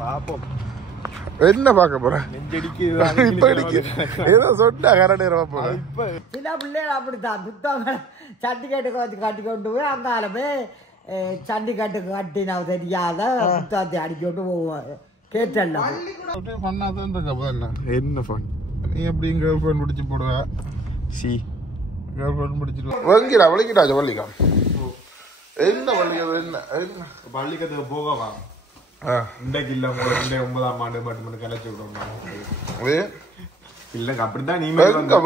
பாப்போம் என்ன பார்க்க போறேன் ஏதோ சொன்னா கரடி இப்ப சின்ன பிள்ளைகள் அப்படித்தான் புத்தகங்களை சண்டிகேட்டுக்கு வச்சு கட்டி கொண்டு போய் அங்கால போய் சண்டிகேட்டுக்கு கட்டினா தெரியாத புத்தகத்தை அடிக்கொண்டு போவோம் கேட்டெல்லாம் பண்ணாதான் இருக்க என்ன பண்ண நீ எப்படி கேர்ள் ஃப்ரெண்ட் பிடிச்சி போடுவ சி கேர்ள் ஃப்ரெண்ட் பிடிச்சிட்டு வங்கிடா வலிக்கிட்டாச்சு வள்ளிக்கா என்ன வள்ளிக்கிறது என்ன என்ன பள்ளிக்கத்துக்கு போகவா இன்றைக்கு இல்ல 9ஆம் ஆண்டு மட்டும் கலைச்சு விடுறோம் இல்லங்க அப்படித்தான் நீ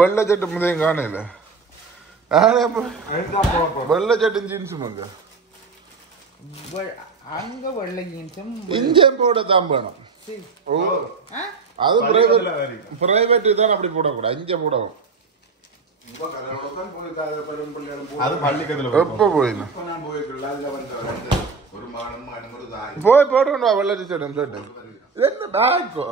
வெள்ளை சட்டு முதையும் காணல நானே வெள்ளை சட்டும் ஜீன்ஸும் அங்க வெள்ளை ஜீன்ஸும் இஞ்சம் போட தான் வேணும் அது பிரைவேட் தான் அப்படி போடக்கூடாது இஞ்ச போடவும் எப்ப போயினா போய் போட்டு வெள்ள டிஷர்ட் ஷர்ட் என்ன பேக்கோ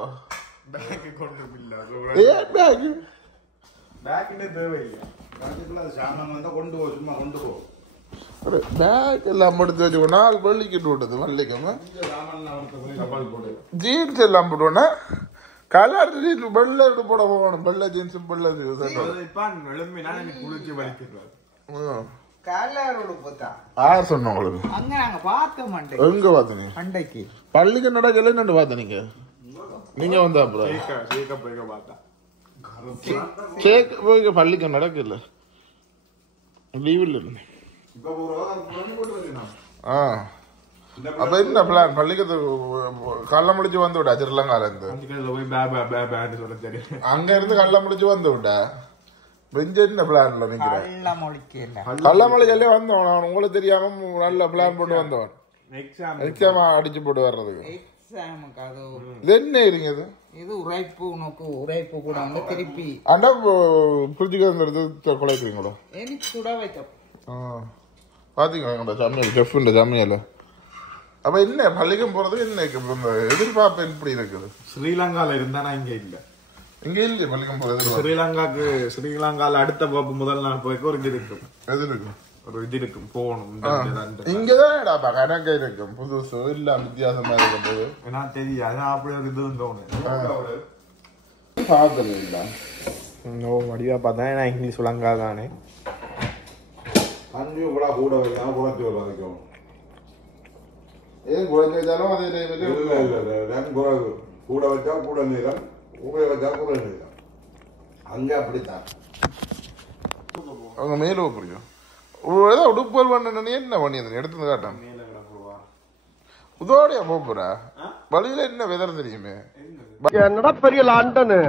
பேக் எல்லாம் எடுத்து வச்சுக்கோ நாலு பள்ளிக்கிட்டு விட்டது மல்லிக்காம ஜீன்ஸ் எல்லாம் போட்டோன்னா கலர் ஜீன்ஸ் வெள்ளை எடுத்து போட போகணும் வெள்ளை ஜீன்ஸ் வெள்ளை யார் சொன்ன உங்களுக்கு எங்க பாத்தீங்க பள்ளிக்கு நடக்கல என்ன பாத்த நீங்க வந்தா கேக் போய் பள்ளிக்கு நடக்கல லீவ்ல அப்ப என்ன பிளான் பள்ளிக்கு கள்ள முடிச்சு வந்து விட்டா திருலங்கால இருந்து அங்க இருந்து கள்ள முடிச்சு வந்து விட்டா என்ன பிளான்ல நிக்கிறேன் கள்ளமொழிக்கல்லே வந்தவன் உங்களுக்கு தெரியாம நல்ல பிளான் போட்டு வந்தவன் எக்ஸாம் அடிச்சு போட்டு வர்றதுக்கு என்ன இருங்க இது உரைப்பு உனக்கு உரைப்பு கூட வந்து திருப்பி ஆனா புரிஞ்சுக்கிறது குழைக்கிறீங்களோ எனக்கு சுட வைக்க பாத்தீங்களா சமையல் செஃப்ன்ற சமையல் அப்ப என்ன பள்ளிக்கும் போறது என்ன எதிர்பார்ப்பு எப்படி இருக்குது ஸ்ரீலங்கால இருந்தா நான் இங்க இல்ல இங்க இல்ல பள்ளிக்கும் போறது ஸ்ரீலங்கால அடுத்த பாப்பு முதல் நாள் போய்க்கு ஒரு இது இருக்கும் எது இருக்கும் ஒரு இது இருக்கும் போகணும் இங்கதான் கணக்கு இருக்கும் புதுசு இல்ல வித்தியாசமா இருக்கும்போது நான் தெரியும் அதான் அப்படி ஒரு இது தோணும் பாக்குறது இல்ல வடிவா பார்த்தா நான் இங்கிலீஷ் விளங்கா தானே அங்கேயும் கூட கூட வைக்காம குறைச்சி வைக்கணும் ஏன் குறைச்சி வச்சாலும் அதே டைம் கூட வச்சா கூட நீளம் கூட வச்சா கூட நீளம் அங்கே அப்படித்தான் அவங்க மேல புரியும் ஏதோ உடுப்பல் பண்ண என்ன பண்ணியது எடுத்து காட்டான் உதோடையா போறா வழியில என்ன வெதர் தெரியுமே என்னடா பெரிய லாண்டனு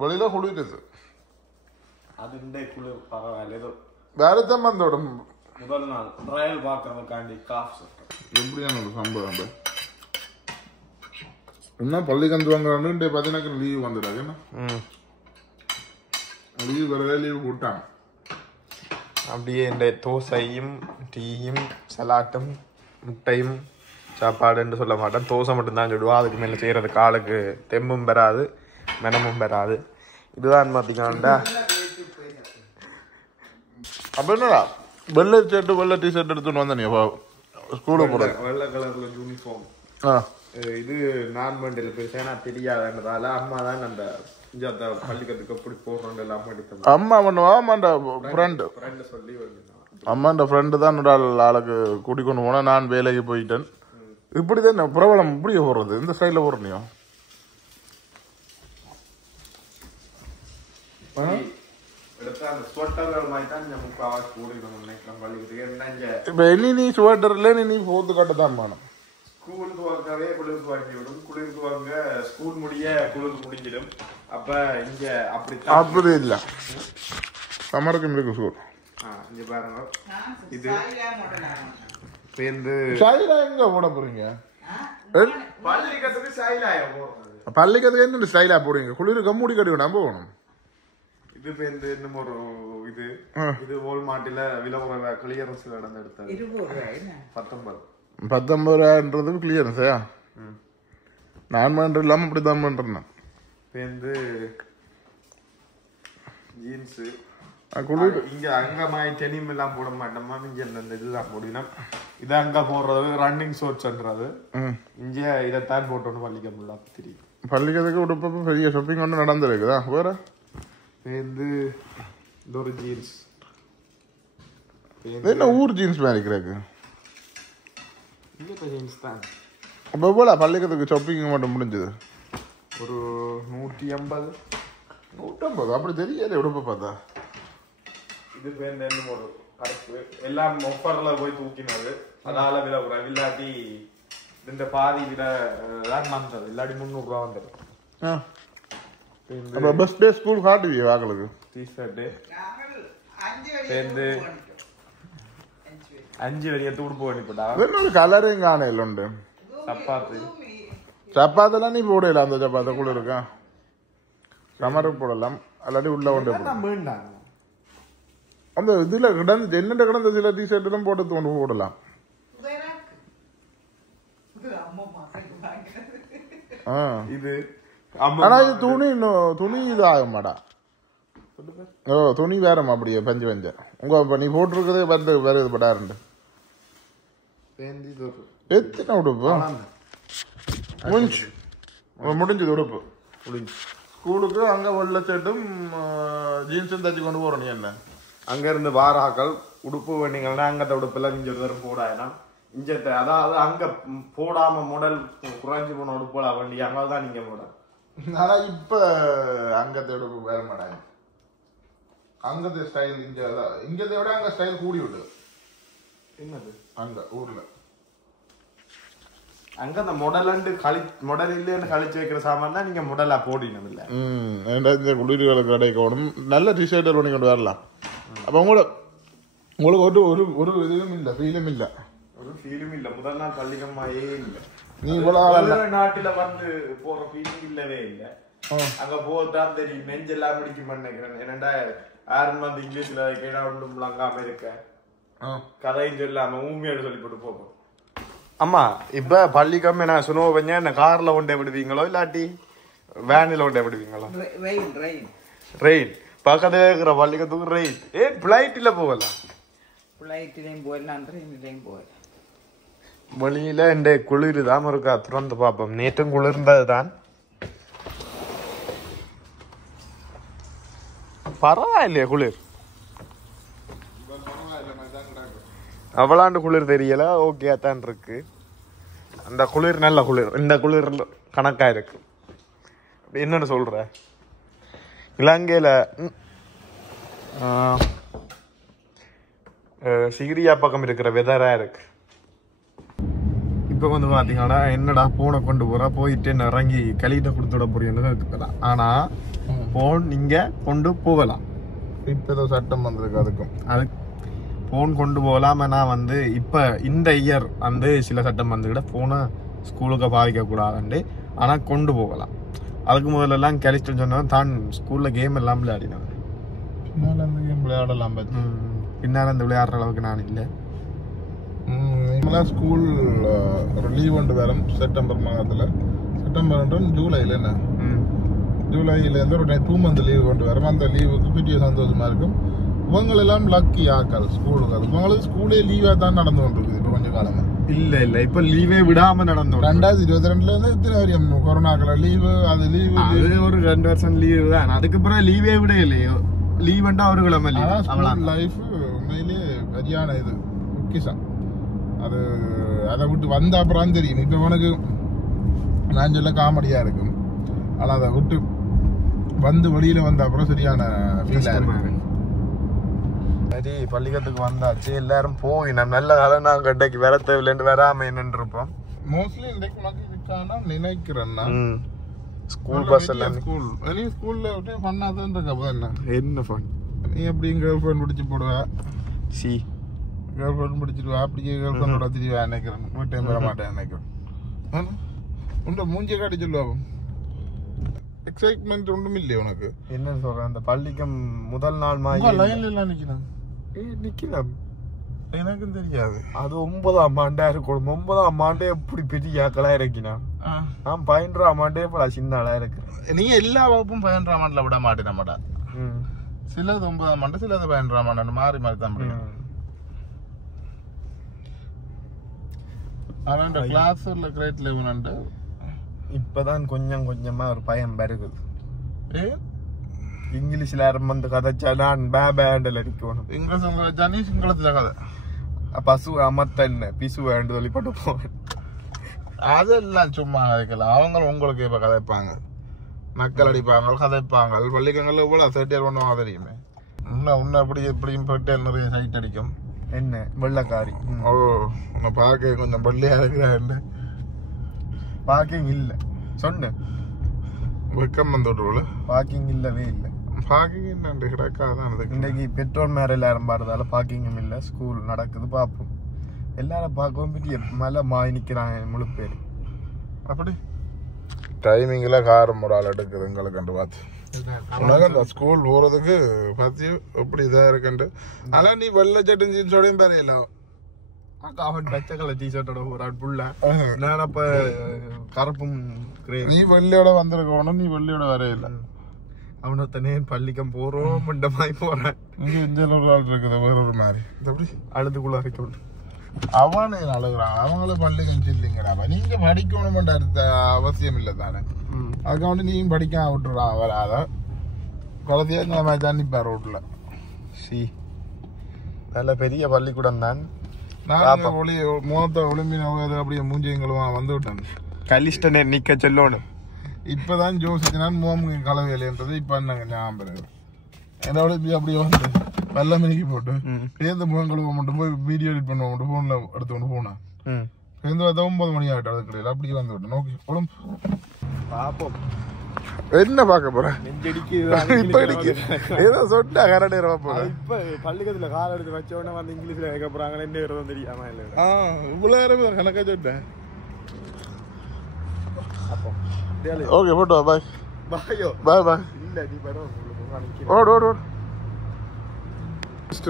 வழியில குளிருது அது வேறதான் வந்தோட முதல் நாள் ட்ரையல் பார்க்கறதுக்காண்டி காஃப் எப்படியான ஒரு சம்பவம் என்ன பள்ளிக்கு வாங்குறான்னு பதினக்கு லீவ் வந்துடாது என்ன லீவ் வரவே லீவ் போட்டாங்க அப்படியே இந்த தோசையும் டீயும் சலாட்டும் முட்டையும் சாப்பாடுன்னு சொல்ல மாட்டேன் தோசை மட்டும்தான் சொல்லுவோம் அதுக்கு மேலே செய்கிறதுக்கு ஆளுக்கு தெம்பும் பெறாது மெனமும் பெறாது இதுதான் பார்த்தீங்கன்னா அப்ப என்னடா வெள்ளை ஷர்ட் வெள்ளை டிஷர்ட் எடுத்துன்னு வந்த நீ ஸ்கூலுக்கு போற வெள்ளை கலர்ல யூனிஃபார்ம் இது நான் மண்டியில் பெருசா தெரியாதுன்றதால அம்மா தான் அந்த பள்ளிக்கத்துக்கு எப்படி போடுறோம் எல்லாம் அம்மா பண்ணுவா அம்மாண்ட ஃப்ரெண்டு சொல்லி அம்மாண்ட ஃப்ரெண்டு தான் ஆளுக்கு கூட்டிக்கொண்டு போனா நான் வேலைக்கு போயிட்டேன் இப்படிதான் பிரபலம் இப்படியே போடுறது இந்த ஸ்டைல போடுறீங்க இப்ப நீ ஸ்வெட்டர்ல நீ போத்து கட்டதான் வேணும் ஸ்கூலுக்கு வாங்கவே குளிருக்கு வாங்கி விடும் குளிருக்கு வாங்க ஸ்கூல் முடிய குளிருக்கு முடிஞ்சிடும் அப்ப இங்க அப்படி இல்ல சமருக்கு இருக்கு ஸ்கூல் இங்க பாருங்க இது சேர்ந்து சாயிலா எங்க போட போறீங்க பள்ளிக்கத்துக்கு சாயிலாயா போடுறது பள்ளிக்கத்துக்கு என்ன ஸ்டைலா போடுவீங்க குளிர் கம்மூடி கட்டி போகணும் இது பேருந்து இன்னும் ஒரு இது வால்மார்ட்ல விலை கிளியரன்ஸ் நடந்து எடுத்தது 19 ரூபாய்ன்றது கிளியரன்ஸா நான் பண்ற இல்லாம அப்படிதான் பண்றேன் பேருந்து ஜீன்ஸ் இங்க அங்க மாதிரி டெனிம் எல்லாம் போட மாட்டோமா, இங்க இந்த இதுதான் போடணும். இது அங்க போடுறது ரன்னிங் ஷோர்ட்ஸ்ன்றது. இங்க இதைத்தான் போட்டோன்னு பள்ளிக்க முடியல. தெரியும் பள்ளிக்கிறதுக்கு உடுப்பு பெரிய ஷாப்பிங் ஒன்று நடந்துருக்குதா? வேற சேர்ந்து இந்த ஒரு ஜீன்ஸ் என்ன ஊர் ஜீன்ஸ் மாதிரி இருக்கிறாக்கு இந்த ஜீன்ஸ் தான். அப்போ போல பள்ளிக்கிறதுக்கு ஷாப்பிங் மட்டும் முடிஞ்சது ஒரு 150 150 அப்படி தெரியல உடுப்பை பார்த்தா. இது பேர் ஒரு கருப்பு எல்லாம் ஒஃபர்ல போய் தூக்கினது, அதனால விலை குறைவு. இல்லாட்டி இந்த பாதி விலை தான் வந்தது, இல்லாட்டி 300 ரூபா வந்தது. பஸ் டே ஸ்கூல் காட்டுவிய வாக்களுக்கு டிஷர்ட்டு சேர்ந்து 5 வெளியத்து உடுப்பு பண்ணி போட்டா. ஒரு கலரையும் காணையில் உண்டு. சப்பாத்தெல்லாம் நீ போடல, அந்த சப்பாத்தை கூட இருக்கா கமரு போடலாம், அல்லாட்டி உள்ள கொண்டு அந்த இதுல கிடந்து என்னென்ன கிடந்த சில டிஷர்ட் எல்லாம் போட்டு கொண்டு போடலாம். இது ஆனா இது துணி இது ஆக மாட்டா. துணி வேறமா அப்படியே பஞ்சு பஞ்ச உங்க நீ போட்டிருக்கதே வந்து வேற இது படாருண்டு. எத்தனை உடுப்பு முடிஞ்சது உடுப்பு ஸ்கூலுக்கு அங்க வெள்ள சட்டும் ஜீன்ஸும் தச்சு கொண்டு போறோம். நீ என்ன அங்க இருந்து வாராக்கள் உடுப்பு வேண்டிங்கன்னா அங்கத்த உடுப்புல இங்க ஒரு தரம் போடாயினா இஞ்சத்தை, அதாவது அங்க போடாம மாடல் குறைஞ்சு போன உடுப்புல வண்டி அங்கதான் நீங்க மாடல். ஆனா இப்ப அங்கத்த உடுப்பு வேற மாட்டாங்க. அங்கத்த ஸ்டைல் இங்கத்தை விட அங்க ஸ்டைல் கூடி விடு. என்னது அங்க ஊர்ல அங்க அந்த மொடல் இல்லைன்னு கழிச்சு வைக்கிற சாமான் தான் நீங்க மொடலா போடணும். இல்ல இந்த குளிர்கால கடைக்கோடும் நல்ல டிஷர்ட் பண்ணி கொண்டு வரலாம். அப்ப உங்களுக்கு ஒரு ஒரு இதுவும் இல்ல, ஃபீலும் இல்ல, ஒரு ஃபீலும் இல்ல. முதல் நாள் பள்ளிக்கம்மாயே இல்ல. நீ இவ்வளவு நாட்டுல வந்து போற ஃபீலிங் இல்லவே இல்ல. அங்க போதான் தெரியும் நெஞ்செல்லாம் பிடிக்கும் நினைக்கிறேன். என்னடா யாரும் வந்து இங்கிலீஷ்ல கேடா ஒன்றும் விளங்காம இருக்க கதையும் சொல்லாம ஊமியாடு சொல்லி போட்டு போகும். அம்மா இப்ப பள்ளிக்கம்மே நான் சுனோ பண்ண என்ன கார்ல கொண்டே விடுவீங்களோ இல்லாட்டி வேனில கொண்டே விடுவீங்களோ? ரெயின் பக்கத்துல இருக்கிற பள்ளிக்கத்துக்கு ரெயின். பிளைட்ல போகலாம், பிளைட்லயும் போகலாம், ட்ரெயின்லயும் போகலாம். வெளியில இந்த குளிர் தான் இருக்கா, துறந்து பார்ப்போம். நேற்றும் குளிர்ந்ததுதான், பரவாயில்லையே குளிர், அவ்வளாண்டு குளிர் தெரியல. ஓகே தான் இருக்கு. அந்த குளிர் நல்ல குளிர், இந்த குளிர் கணக்கா இருக்கு. என்னன்னு சொல்ற, இலங்கையில சிகிரியா பக்கம் இருக்கிற வெதரா இருக்கு. இப்ப வந்து பாத்தீங்கன்னா என்னடா போனை கொண்டு போறா, போயிட்டு இறங்கி கழிட்ட கொடுத்துட போறீங்கன்னு. ஆனா போன் இங்க கொண்டு போகலாம். இப்ப ஏதோ சட்டம் வந்திருக்கு அதுக்கும். அதுக்கு போன் கொண்டு போகலாம. நான் வந்து இப்ப இந்த இயர் வந்து சில சட்டம் வந்துக்கிட்ட போனை ஸ்கூலுக்கு பாதிக்க கூடாதுண்டு, ஆனா கொண்டு போகலாம். அதுக்கு முதல்ல எல்லாம் கழிச்சுட்டு சொன்னவன் தான் ஸ்கூல்ல கேம் எல்லாம் விளையாடினவன். விளையாடலாம், பின்னால இந்த விளையாடுற அளவுக்கு நான் இல்லை. ஸ்கூல் ஒரு லீவ் ஒன்று வரும் செப்டம்பர் மாதத்துல. செப்டம்பர் ஜூலைல என்ன ஜூலைல இருந்து ஒரு 2 month லீவ் கொண்டு வரும். அந்த லீவுக்கு பெரிய சந்தோஷமா இருக்கும். இவங்களெல்லாம் லக்கி ஆக்கள் ஸ்கூலுக்கு. இவங்களுக்கு ஸ்கூலே லீவா தான் நடந்து கொண்டிருக்குது இப்போ கொஞ்சம் காலமா. இல்ல இப்ப லீவே விடாம நடந்தோம். 2022 இருந்து இத்தனை வரையும் கொரோனாக்கள் லீவு, அது லீவு, அது ஒரு 2 வருஷம் லீவு தான். அதுக்கு பிறகு லீவே விட இல்லையோ, லீவ்ண்டா ஒரு கிழமை லைஃப் உண்மையிலேயே சரியான இது முக்கியம். அது அதை விட்டு வந்த அப்புறம் தெரியும். இப்ப உனக்கு நான் சொல்ல காமெடியா இருக்கும், ஆனா அதை விட்டு வந்து வெளியில வந்த அப்புறம் சரியான ஃபீல் ஆயிருக்கு. சரி, பள்ளிக்கூடத்துக்கு வந்தாச்சு. எல்லாரும் போய் நம்ம நல்ல காலம் நாங்கள் இன்றைக்கு வர தேவையில்லைன்னு வராம நின்று இருப்போம். மோஸ்ட்லி இன்றைக்கு மக்கள் இருக்கானா நினைக்கிறேன்னா ஸ்கூல் பஸ் எல்லாம் ஸ்கூல்ல விட்டு பண்ணாதான் இருக்க. என்ன ஃபன், நீ எப்படி கேர்ள் ஃப்ரெண்ட் பிடிச்சி போடுவா, சி கேர்ள் ஃப்ரெண்ட் பிடிச்சிடுவா, அப்படியே கேர்ள் ஃப்ரெண்டோட திரிவா நினைக்கிறேன். வீட்டையும் வர மாட்டேன் நினைக்கிறேன். உண்ட மூஞ்சிய காட்டி சொல்லுவா. எக்ஸைட்மெண்ட் ஒன்றும் இல்லையே உனக்கு? என்ன சொல்றேன், அந்த பள்ளிக்கு முதல் நாள் மாதிரி லைன்ல எல்லாம் நிக்கலாம். நிக்கலாம் எனக்கும் தெரியாது. அது 9ஆம் ஆண்டா இருக்கும். 9ஆம் ஆண்டே எப்படி பெரிய ஆக்களா இருக்கினா, நான் 11ஆம் ஆண்டே பல சின்ன ஆளா இருக்கு. நீ எல்லா வகுப்பும் 11ஆம் ஆண்டுல விட மாட்டேன் மாட்டா. சிலது 9ஆம் ஆண்டு சிலது 12ஆம் ஆண்டு மாறி மாறி தான் படிக்கும். ஆனா கிளாஸ்ல கிரேட் 11 இப்பதான் கொஞ்சம் கொஞ்சமா ஒரு பயம் வருகுது. இங்கிலீஷ்ல வந்து கதைச்சா நான் பேண்டல் அடிக்கணும். இங்கிலீஷ் ஜனி சிங்களத்துல கதை பசு அமத்தன்ன பிசு வேண்டு சொல்லிப்பட்டு போவேன். அதெல்லாம் சும்மா கதைக்கலாம். அவங்க உங்களுக்கு இப்ப கதைப்பாங்க, நக்கல் அடிப்பாங்க, கதைப்பாங்க. பள்ளிக்கங்கள்ல இவ்வளவு சேட்டியார் பண்ணுவாங்க தெரியுமே. உன்னை அப்படி எப்படியும் போயிட்டு நிறைய சைட் அடிக்கும். என்ன வெள்ளக்காரி? ஓ, உன்னை பார்க்க கொஞ்சம் பள்ளியா இருக்கிறான்னு பார்க்கிங் இல்ல சொன்னேன். வெக்கம் வந்து விட்டுருவோல. பார்க்கிங் இல்லவே இல்லை. பார்க்கிங் என்ன கிடக்காதான் இன்னைக்கு பெட்ரோல் மேல எல்லாரும் பாடுறதால பார்க்கிங்கும் இல்லை. ஸ்கூல் நடக்குது பார்ப்போம். எல்லாரும் பார்க்கவும் பெரிய மலை மாறி நிக்கிறாங்க முழு பேர். அப்படி டைமிங்ல காரம் ஒரு ஆள் எடுக்குது எங்களுக்கு கண்டு பார்த்து ஸ்கூல் போறதுக்கு பத்தி எப்படி இதா இருக்குன்ட்டு. ஆனா நீ வெள்ளை சட்டும் ஜீன்ஸோடையும் பெரியலாம். அவன் பச்சை கலர் டிஷர்ட்டோட ஒரு புள்ள. நான் அப்ப கருப்பும் நீ வெள்ளையோட வந்திருக்கணும். நீ வெள்ளையோட வரையில அவனத்தனே பள்ளிக்கம் போறோம் மண்டமாய் போறேன். இங்க இந்தியாவில் ஒரு ஆள் இருக்குது வேற ஒரு மாதிரி எப்படி அழுதுக்குள்ள அரைக்க அவனே அழுகுறான். அவங்கள பள்ளிக்கம் இல்லைங்கடா. நீங்க படிக்கணும் அடுத்த அவசியம் இல்லை தானே. அதுக்கு வந்து நீயும் படிக்காம விட்டுறான் வராத குழந்தையா நம்ம தண்ணிப்பார் ரோட்ல. சி நல்ல பெரிய பள்ளிக்கூடம் தான். நான் ஒளி முகத்தை ஒளிம்பி அப்படியே மூஞ்சியங்களும் வந்து விட்டேன். கலிஷ்டனே நிக்க சொல்லணும். இப்பதான் யோசிச்சினான் முகம் கலவையிலன்றது இப்ப என்னங்க ஞாபகம். என்ன ஒளிம்பி அப்படியே வந்து வெள்ள மினிக்கு போட்டு பேருந்து முகம் கழுவ மட்டும் போய் வீடியோ எடிட் பண்ண மட்டும் போன்ல எடுத்து கொண்டு போனேன். பேருந்து பார்த்தா 9 மணி ஆகிட்டு அது கிடையாது. அப்படியே வந்து விட்டேன். ஓகே உடம்பு பாப்போம். என்ன பார்க்க போறேன். இப்ப இடிக்கு ஏதோ சொன்னா கரடே இப்ப பள்ளிக்கூடத்துல கால எடுத்து வச்ச உடனே வந்து இங்கிலீஷ்ல கேட்க போறாங்க. என்ன வருதும் தெரியாம இல்ல. இவ்வளவு நேரம் கணக்கா சொன்னேன். ஓகே போட்டோ பாய் பாயோ பாய் பாய். இல்ல நீ பரவாயில்ல. ஓடு ஓடு ஓடு.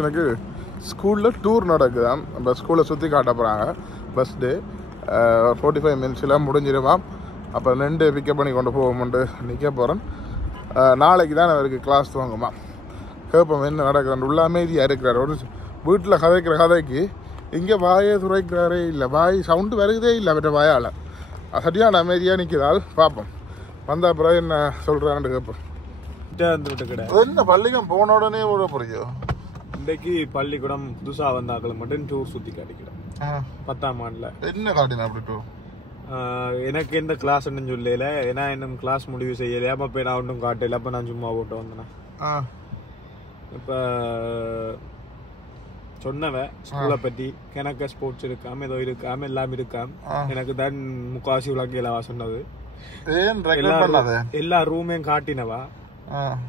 எனக்கு ஸ்கூல்ல டூர் நடக்குதான். நம்ம ஸ்கூலை சுற்றி காட்ட போகிறாங்க. பஸ் டே 45 மினிட்ஸில் முடிஞ்சிருவான். அப்போ 2 பிக்கப் பண்ணி கொண்டு போவோம்ட்டு நிற்க போகிறேன். நாளைக்கு தான் அவருக்கு கிளாஸ் துவங்குமா. கேட்போம் என்ன நடக்குது. உள்ள அமைதியாக இருக்கிறார். ஒரு வீட்டில் கதைக்கிற கதைக்கு இங்கே வாயை துறைக்கிறாரே இல்லை. வாய் சவுண்டு வருகிறதே இல்லை அவற்ற வாயால். சரியான அமைதியாக நிற்கிறாள். பார்ப்போம் வந்த அப்புறம் என்ன சொல்கிறான்னு கேட்போம். என்ன பள்ளிக்கம் போன உடனே ஒரு புரியும். இன்றைக்கு பள்ளிக்கூடம் புதுசா வந்தாக்கள் மட்டும் டூர் சுத்தி காட்டிக்கிறோம். 10ஆம் ஆண்டுல என்ன காட்டினா அப்படி டூர்? எனக்கு எந்த கிளாஸ் சொல்லல. ஏன்னா என்ன கிளாஸ் முடிவு செய்யலையா. அப்ப நான் ஒன்றும் காட்டல. அப்ப நான் சும்மா போட்டு வந்தேன். இப்ப சொன்னவன் ஸ்கூலை பத்தி எனக்கு ஸ்போர்ட்ஸ் இருக்காம ஏதோ இருக்காம எல்லாம் இருக்காம எனக்கு தான் முக்காசி உலகையிலவா சொன்னது. எல்லா ரூமையும் காட்டினவா.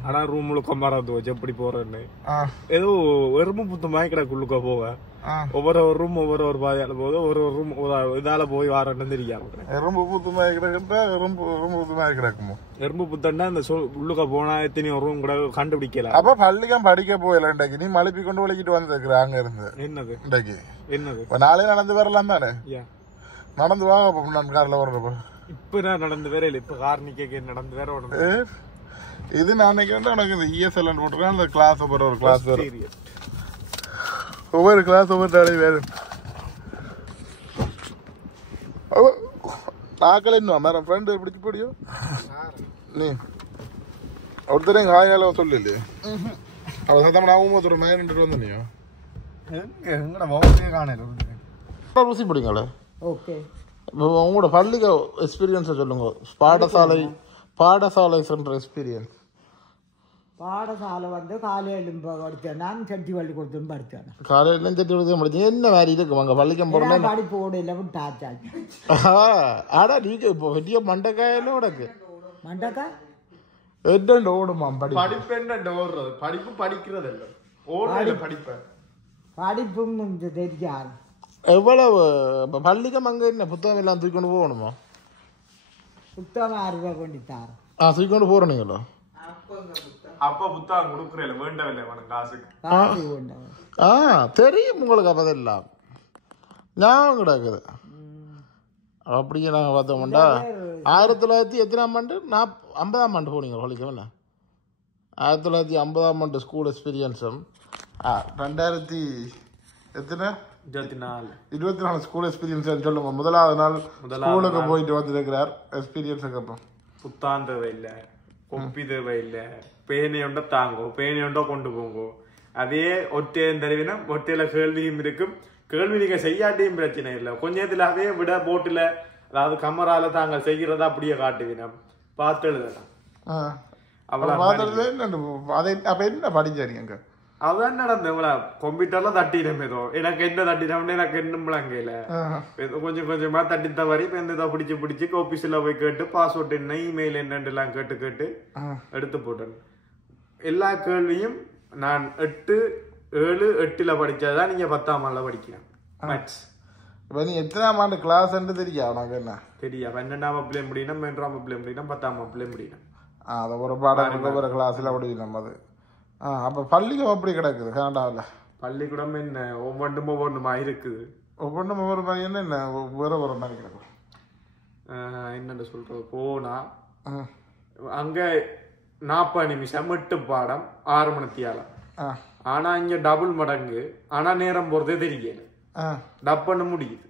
ஆனா ரூம் முழுக்க மறந்து வச்சு எப்படி போறேன்னு ஏதோ எறும்பு புத்த மயக்கடக்குள்ளுக்க போக ஒவ்வொரு ரூம் ஒவ்வொரு பாதையால போகுது. ஒரு ரூம் இதால போய் வாரன்னு தெரியாம எறும்பு புத்து மயக்கிடக்குட்டா எறும்பு மயக்கிடக்குமோ. எறும்பு புத்தன்னா அந்த உள்ளுக்க போனா எத்தனையோ ரூம் கூட கண்டுபிடிக்கல. அப்ப பள்ளிக்கம் படிக்க போயில இன்றைக்கு நீ மழுப்பி கொண்டு வலிக்கிட்டு வந்துருக்குற அங்க இருந்து. என்னது இன்றைக்கு என்னது நாளே நடந்து வரலாம் தானே. நடந்து வாங்க நான் கார்ல வர்றப்ப. இப்ப நான் நடந்து வேற இல்ல. இப்ப கார் நிக்க நடந்து வேற ஓடணும். இது நான் நினைக்கிறேன் உனக்கு இந்த இஎஸ்எல் போட்டுருக்கேன். அந்த கிளாஸ் ஒவ்வொரு ஒரு கிளாஸ் வரும். ஒவ்வொரு கிளாஸ் ஒவ்வொரு நாளை வேறு நாக்கள் இன்னும் மேடம் ஃப்ரெண்டு பிடிச்சி போடியோ நீ ஒருத்தரையும் காயால சொல்லலையே. அவள் சத்தம் நான் ஒருத்தர் மேரிட்டு வந்தனியோ ருசி பிடிங்களே. ஓகே உங்களோட பள்ளிக்கு எக்ஸ்பீரியன்ஸை சொல்லுங்க. பாடசாலை சென்ற எக்ஸ்பீரியன்ஸ். பாடசாலை வந்து காலையிலும் படித்தேன். நான் செட்டி பள்ளி கொடுத்து படித்தேன். காலையிலும் செட்டி கொடுத்து படித்தேன். என்ன வேறு இருக்கு அங்கே பள்ளிக்கம் போகிறேன். படிப்பு ஓடையில் விட்டாச்சாச்சு. ஆடா நீங்க இப்போ வெட்டிய மண்டைக்காயில உனக்கு மண்டக்காய் எட்டு ஓடுமா படிப்பு என்ன ஓடுறது. படிப்பு படிக்கிறது இல்லை. ஓடுறது படிப்பேன். படிப்பும் தெரியாது. எவ்வளவு பள்ளிக்கம் அங்கே என்ன புத்தகம் எல்லாம் தூக்கிக்கொண்டு போகணுமா? புத்தகம் 6 ரூபாய் கொண்டுத்தார். தூக்கிக்கொண்டு போகிறோம் நீங்களோ? அப்ப புத்தகம் கொடுக்குறேன் வேண்டவில்லை காசுக்கு. தெரியும் உங்களுக்கு. அப்பதெல்லாம் ஞாபகம் கிடக்குது. அப்படியே நாங்கள் பார்த்தோம்டா 1900 எத்தனாம் ஆண்டு 50ஆம் ஆண்டு போனீங்க பள்ளிக்கம். என்ன 1950ஆம் ஆண்டு ஸ்கூல் எக்ஸ்பீரியன்ஸும் 2024 ஸ்கூல் எக்ஸ்பீரியன்ஸ் சொல்லுங்க. முதலாவது நாள் ஸ்கூலுக்கு போயிட்டு வந்திருக்கிறார். எக்ஸ்பீரியன்ஸுக்கு அப்புறம் புத்தான் தேவை இல்லை, கொப்பி தேவை இல்லை, பேனையொண்ட தாங்கோ, பேனையொண்ட கொண்டு போங்கோ. அதே ஒற்றையும் தருவினா ஒற்றையில கேள்வியும் இருக்கும். கேள்வி நீங்க செய்யாட்டியும் பிரச்சனை இல்லை. கொஞ்சத்துல அதே விட போட்டுல அதாவது கமரால தாங்கள் செய்கிறதா அப்படியே காட்டுவினம் பார்த்து எழுதலாம். என்ன படிச்சாருங்க? அதான் நடந்தவங்களா கம்ப்யூட்டர்ல தட்டிடும். ஏதோ எனக்கு என்ன தட்டினோம்னு எனக்கு என்ன முழங்கையில கொஞ்சம் கொஞ்சமா தட்டி தவறி இப்ப எந்த பிடிச்சு ஆபீஸ்ல போய் கேட்டு பாஸ்வேர்ட் என்ன இமெயில் என்னன்னு எல்லாம் கேட்டு எடுத்து போட்டேன். எல்லா கேள்வியும் நான் 8, 7, 8ல படிச்சாதான் நீங்க 10ஆம் ஆண்டுல படிக்கிறேன். மேத்ஸ் இப்ப நீ எத்தனாம் ஆண்டு கிளாஸ் தெரியா? உனக்கு என்ன தெரியா? 12ஆம் வகுப்புல முடியணும், 3ஆம் வகுப்புல முடியணும், 10ஆம் வகுப்புல முடியணும். அதை ஒரு பாடம் ஒரு கிளாஸ்ல முடியணும். அது அப்ப பள்ளிக்கூடம் எப்படி கிடக்குது கனடாவில்? பள்ளிக்கூடம் என்ன ஒவ்வொன்றுமா இருக்குது. ஒவ்வொன்றும் ஒவ்வொரு மாதிரி என்ன வேற ஒரு மாதிரி கிடக்கும். என்னன்னு சொல்றது, போனா அங்க 40 நிமிஷம் 8 பாடம் 6 மணித்தியாலம். ஆனா இங்க டபுள் மடங்கு. ஆனா நேரம் போறதே தெரியல. டப் பண்ண முடியுது.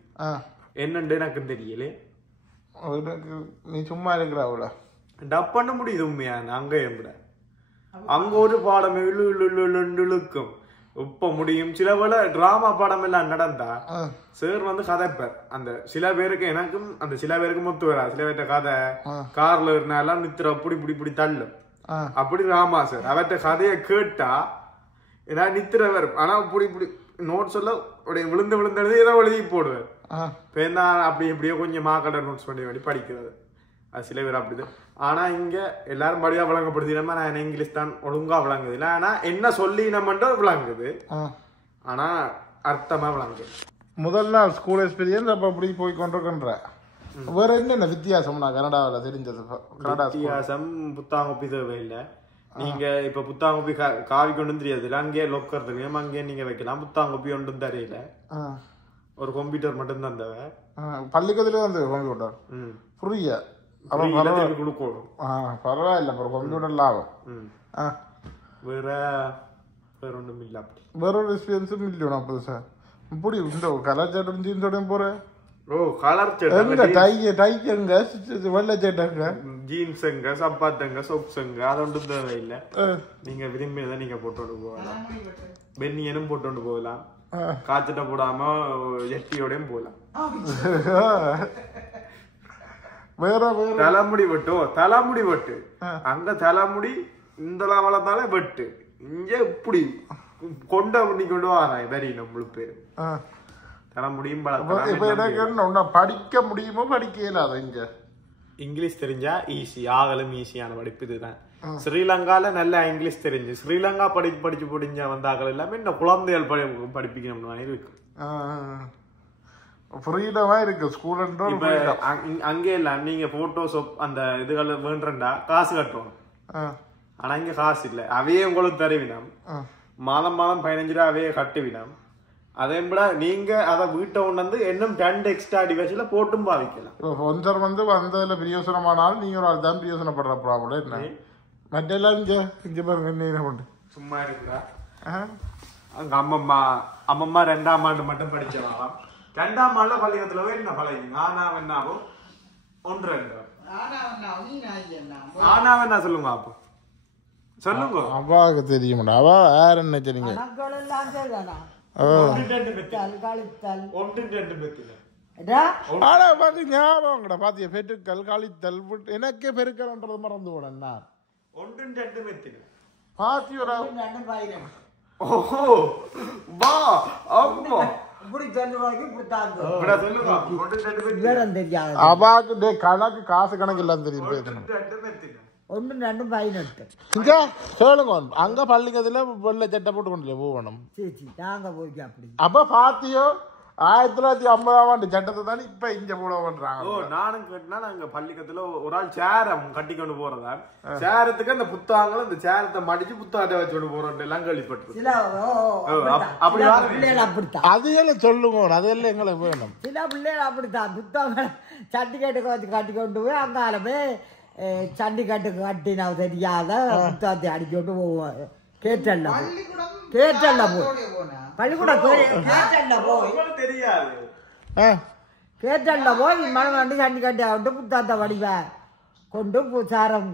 என்னண்டு எனக்கு தெரியல. நீ சும்மா இருக்கிறாவுல டப் பண்ண முடியுது உண்மையா? அங்க எப்படி அங்க ஒரு பாடம் இழுக்கும் இப்ப முடியும். சில வேளை டிராமா பாடம் எல்லாம் நடந்தா சார் வந்து கதைப்பார். அந்த சில பேருக்கு எனக்கும் அந்த சில பேருக்கு மொத்து வரா. சில பேர்ட்ட கதை கார்ல இருந்தாலும் நித்திர இப்படி தள்ளும். அப்படி ராமா சார் அவர்கிட்ட கதையை கேட்டா ஏன்னா நித்திர வரும். ஆனா இப்படி நோட்ஸ் எல்லாம் விழுந்து ஏதோ எழுதி போடுவார். பேருந்தா அப்படி எப்படியோ கொஞ்சம் மாக்கடை நோட்ஸ் பண்ணி படிக்கிறது. அது சில பேர் அப்படிதான். ஆனா இங்க எல்லாரும் படியா விளங்கப்படுத்தினமா நான் இங்கிலீஷ் தான் ஒழுங்கா விளங்குது இல்லை. ஆனா என்ன சொல்லி நம்ம விளங்குது, ஆனா அர்த்தமா விளங்குது. முதல் நாள் ஸ்கூல் எக்ஸ்பீரியன்ஸ் அப்ப அப்படி போய் கொண்டிருக்கின்ற வேற என்னென்ன வித்தியாசம் நான் கனடாவில் தெரிஞ்சது? வித்தியாசம் புத்தாங்கொப்பி தேவை இல்லை. நீங்க இப்ப புத்தாங்கொப்பி காவி கொண்டு தெரியாது. அங்கே லொக்கர் தெரியும், அங்கே நீங்க வைக்கலாம். புத்தாங்கொப்பி ஒன்றும் தெரியல. ஒரு கம்ப்யூட்டர் மட்டும் தான் தேவை. பள்ளிக்கூடத்துல வந்து கம்ப்யூட்டர் புரிய பரவாயில்ல. கம்ப்யூட்டர் லாபம் வேற ஒன்றும் இல்லை. அப்படி வேற ஒரு எக்ஸ்பீரியன்ஸும் இல்லையா புதுசா? இப்படி இந்த கலாச்சாரம் ஜீன்ஸோடையும் போற கலர் டைங்க வெள்ளை சேட்டங்க ஜீன்ஸுங்க சப்பாத்துங்க சொக்ஸுங்க அது ஒன்றும் தேவையில்லை. நீங்க விரும்பினதை நீங்க போட்டு போகலாம். பென்னியனும் போட்டு போகலாம். காய்ச்சட்ட போடாம எட்டியோடையும் போகலாம். வேற தலைமுடி வெட்டு அங்க தலைமுடி இந்த வளர்ந்தாலே வெட்டு. இங்க இப்படி கொண்டு வராய் வரி நம்மளுக்கு பேரு தலைமுடியும் படிக்க முடியுமோ படிக்க இயலாத. இங்க இங்கிலீஷ் தெரிஞ்சா ஈஸி, ஆகலும் ஈஸியான படிப்பு இதுதான். ஸ்ரீலங்கால நல்ல இங்கிலீஷ் தெரிஞ்சு ஸ்ரீலங்கா படிச்சு படிஞ்ச வந்தாக்கள் எல்லாமே இந்த குழந்தைகள் படிப்பிக்கணும்னு இருக்கு. ஃப்ரீடமா இருக்கு ஸ்கூல். அங்கே இல்ல நீங்க போட்டோஸ் அந்த இதுகள் வேண்டா காசு கட்டணும். ஆனா இங்க காசு இல்ல. அவையே உங்களுக்கு தருவினம். மாதம் 15 ரூபா அவையே கட்டுவினம். அதே விட நீங்க அதை வீட்டை கொண்டு இன்னும் 2 எக்ஸ்ட்ரா டிவைஸ்ல போட்டும் பாவிக்கலாம். ஒருத்தர் வந்ததுல பிரியோசனமானாலும் நீங்க ஒரு ஆள் தான் பிரியோசனப்படுற ப்ராப்ளம் என்ன? மற்றெல்லாம் இங்க பாருங்க சும்மா இருக்குதா? அங்க அம்மம்மா 2ஆம் ஆண்டு மட்டும் படிச்சவாம். 2ஆம் ஆண்டுல பள்ளிக்கூடத்துல போய் என்ன பழகிங்க? ஆனாவென்னாவும் 1 2 ஆனாவென்னா சொல்லுங்க. அப்போ சொல்லுங்க. அவாவுக்கு தெரியும். அவா யார் என்ன தெரியுங்க? ஞாபகம் பாத்திய பெருக்கல் காலித்தல் எனக்கே பெருக்கல்ன்றது மறந்து போனா அவாக்கு கணக்கு காசு கணக்கு எல்லாம் தெரியும். சொல்லுங்க அங்க பள்ளிக்கத்துல வெள்ளை சட்டை போட்டு கொண்டு போகணும். அப்ப பாத்தியோ 1950ஆம் ஆண்டு சட்டத்தை தானே இப்ப இங்க போட பண்றாங்க. நானும் கேட்டா அங்க பள்ளிக்கத்துல ஒரு ஆள் சேரம் கட்டி கொண்டு போறதா சேரத்துக்கு அந்த புத்தகங்கள் அந்த சேரத்தை மடிச்சு புத்தகத்தை வச்சு கொண்டு போறோம் எல்லாம் கேள்விப்பட்டு. அது எல்லாம் சொல்லுங்க, அதெல்லாம் எங்களை வேணும். சில பிள்ளைகள் அப்படித்தான் புத்தகங்கள் சர்டிபிகேட்டுக்கு வச்சு கட்டி கொண்டு போய் அங்கால போய் சண்டிகட்டுக்கு கட்டினா தெரியாத புத்தகத்தை அடிச்சுட்டு போவோம். கேட்டல்ல கேட்டல்ல போய் பள்ளிக்கூடம் கேட்டல்ல போய் தெரியாது கேட்டல்ல போய் மனம் வந்து சண்டிகட்டை விட்டு புத்தகத்தை வடிவேன் கொண்டு சாரம்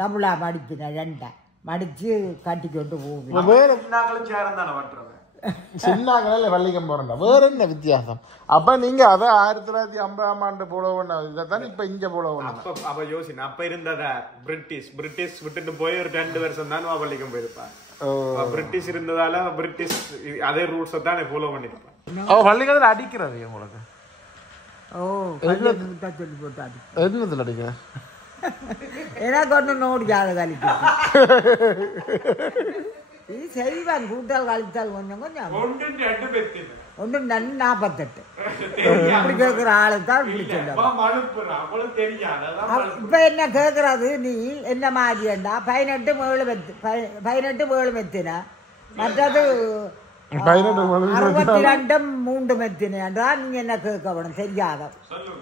டபுளா மடிப்பினேன் 2 மடிச்சு கட்டிக்கொண்டு போவேன். வேற சேரம் தானே வட்டுறவன் சின்னாங்கள வள்ளிக்கம் போறா வேற என்ன வித்தியாசம்? அப்ப நீங்க அத 1950ஆம் ஆண்டு போல இதான் இப்ப இங்க போல அப்ப யோசின அப்ப இருந்ததா பிரிட்டிஷ் விட்டுட்டு போய் ஒரு 2 வருஷம் தான் வள்ளிக்கம் போயிருப்பான். பிரிட்டிஷ் இருந்ததால பிரிட்டிஷ் அதே ரூல்ஸ் தானே ஃபாலோ பண்ணிருப்பான். வள்ளிக்கத்துல அடிக்கிறது உங்களுக்கு சொல்லி போட்டாரு என்னத்துல அடிக்கிற எனக்கு ஒன்றும் நோடிக்காத கழிச்சு இது செய்வான் கூட்டால் கழித்தால் கொஞ்சம் கொஞ்சம் 1 48 அப்படி கேட்குற ஆளு தான் பிடிச்ச. இப்ப என்ன கேட்கறது நீ என்ன மாதிரிண்டா 18 7 மெத்தினா மற்றது 62 3 மெத்தினா நீங்க என்ன கேட்க வேணும் தெரியாத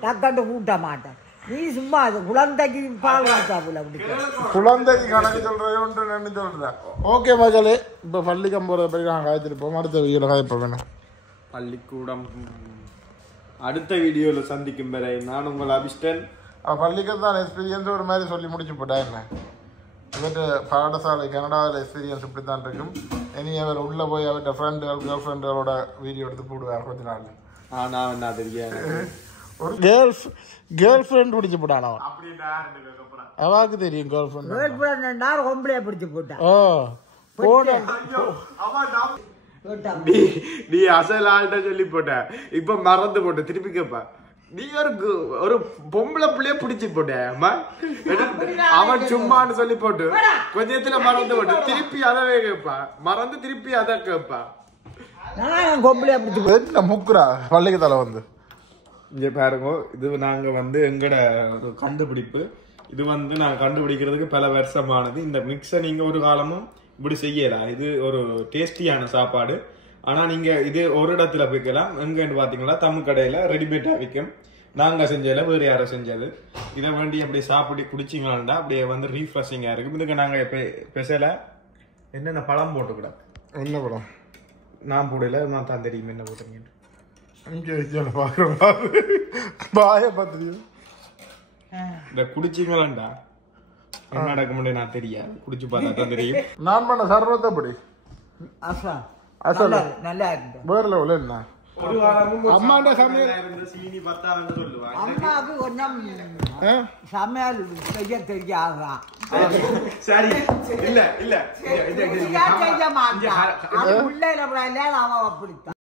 டக்கண்டு கூட்ட மாட்டேன். நீ சும்மா அது குழந்தைக்கு பால் வாய்ச்சா போல குழந்தைக்கு கணக்கு சொல்றேன் சொல்றேன். ஓகே மகளே, இப்ப பள்ளிக்கம் போறத பற்றி நாங்கள் காய்ச்சிருப்போம். அடுத்த வீடியோல காய்ப்போம் வேணும். பள்ளிக்கூடம் அடுத்த வீடியோல சந்திக்கும் வரை நான் உங்கள் அபிஷ்டன். பள்ளிக்கம் தான் எக்ஸ்பீரியன்ஸ் ஒரு மாதிரி சொல்லி முடிச்சு போட்டா என்ன இவர்கிட்ட பாடசாலை கனடாவில் எக்ஸ்பீரியன்ஸ் இப்படி தான் இருக்கும். இனி அவர் உள்ள போய் அவர்கிட்ட ஃப்ரெண்டுகள் கேர்ள் ஃப்ரெண்டுகளோட வீடியோ எடுத்து போடுவார் கொஞ்ச நாள். நான் என்ன தெரியாது ஒரு கேர்ள் ஃப்ரெண்ட் பிடிச்சு போட்டான் அவன். அவாக்கு தெரியும் கேர்ள் ஃப்ரெண்ட் பொம்பளைய பிடிச்சு போட்டான். நீ அசல் ஆள்கிட்ட சொல்லி போட்ட இப்ப மறந்து போட்ட திருப்பி கேப்ப நீ ஒரு பொம்பளை பிள்ளைய பிடிச்சு போட்ட அவன் சும்மான்னு சொல்லி போட்டு கொஞ்சத்துல மறந்து போட்டு திருப்பி அதவே கேப்பா மறந்து திருப்பி அத கேப்பா பொம்பளைய பிடிச்சு முக்குறா பள்ளிக்கத்தால வந்து இங்க பாருங்க. இது நாங்க வந்து எங்கட கண்டுபிடிப்பு. இது வந்து நான் கண்டுபிடிக்கிறதுக்கு பல வருஷமானது. இந்த மிக்ஸை நீங்க ஒரு காலமும் இப்படி செய்யலாம். இது ஒரு டேஸ்டியான சாப்பாடு. ஆனா நீங்க இது ஒரு இடத்துல விற்கலாம். எங்கன்னு பாத்தீங்கன்னா தமிழ் கடையில ரெடிமேடா விற்கும். நாங்க செஞ்சதுல வேற யாரும் செஞ்சது. இதை வேண்டி அப்படி சாப்பிட்டு குடிச்சிங்களாண்டா அப்படியே வந்து ரீஃப்ரெஷிங்கா இருக்கும். இதுக்கு நாங்க ஸ்பெஷலா என்னென்ன பழம் போட்டுக்கூடாது. என்ன படம் நான் போடல, நான் தான் தெரியும் என்ன போட்டுருங்க. இந்த குடிச்சிங்களாண்டா என்ன நடக்க முடியும் நான் தெரியாது. குடிச்சு பார்த்தா தான் தெரியும். நான் பண்ண சர்வத்தை படி நல்லா இருக்கு. வேற லெவல் என்ன ஒரு காலமும் அம்மாண்ட சமையல் சீனி பத்தான்னு சொல்லுவாங்க. அம்மாவுக்கு கொஞ்சம் சமையல் செய்ய தெரியாதா? சரி இல்ல இல்ல செய்ய மாட்டான். அது பிள்ளைல அவன் அப்படித்தான்.